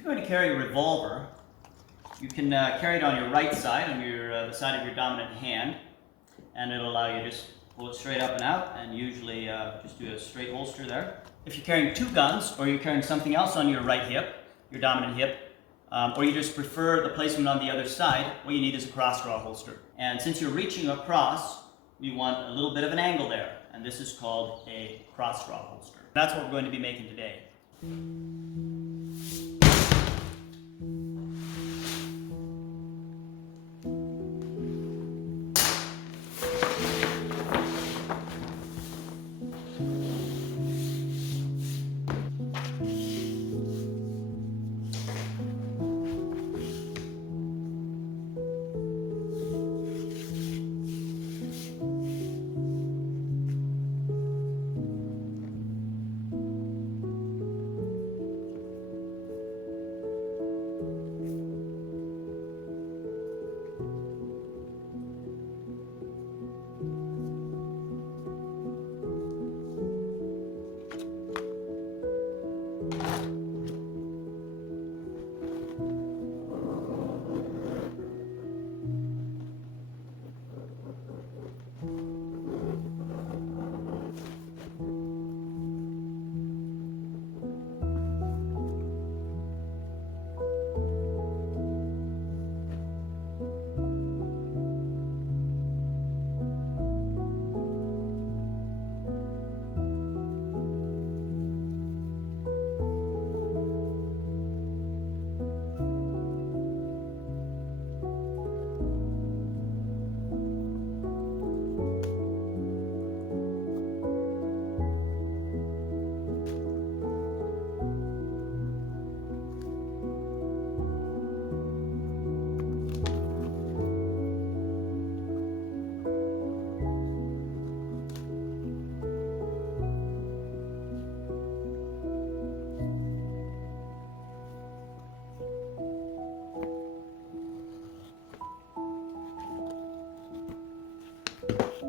If you're going to carry a revolver, you can carry it on your right side, on the side of your dominant hand, and it'll allow you to just pull it straight up and out, and usually just do a straight holster there. If you're carrying two guns, or you're carrying something else on your right hip, your dominant hip, or you just prefer the placement on the other side, what you need is a cross-draw holster. And since you're reaching across, we want a little bit of an angle there, and this is called a cross-draw holster. That's what we're going to be making today.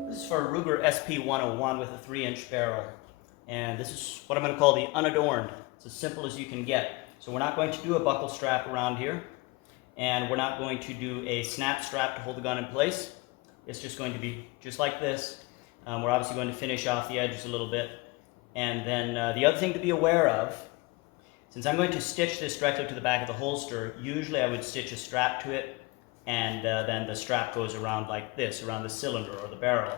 This is for a Ruger SP101 with a 3-inch barrel, and this is what I'm going to call the unadorned. It's as simple as you can get. So we're not going to do a buckle strap around here, and we're not going to do a snap strap to hold the gun in place. It's just going to be just like this. We're obviously going to finish off the edges a little bit, and then the other thing to be aware of, since I'm going to stitch this directly to the back of the holster, usually I would stitch a strap to it, and then the strap goes around like this, around the cylinder or the barrel.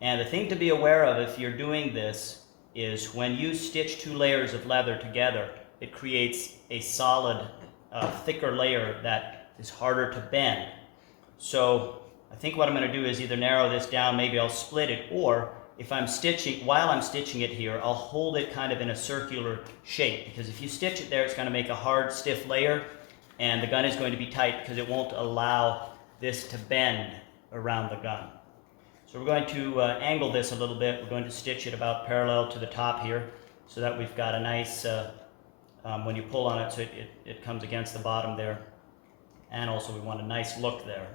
And the thing to be aware of if you're doing this is when you stitch two layers of leather together, it creates a solid, thicker layer that is harder to bend. So I think what I'm going to do is either narrow this down, maybe I'll split it, or if I'm stitching, while I'm stitching it here, I'll hold it kind of in a circular shape, because if you stitch it there, it's going to make a hard, stiff layer, and the gun is going to be tight because it won't allow this to bend around the gun. So we're going to angle this a little bit. We're going to stitch it about parallel to the top here so that we've got a nice, when you pull on it, so it comes against the bottom there. And also we want a nice look there.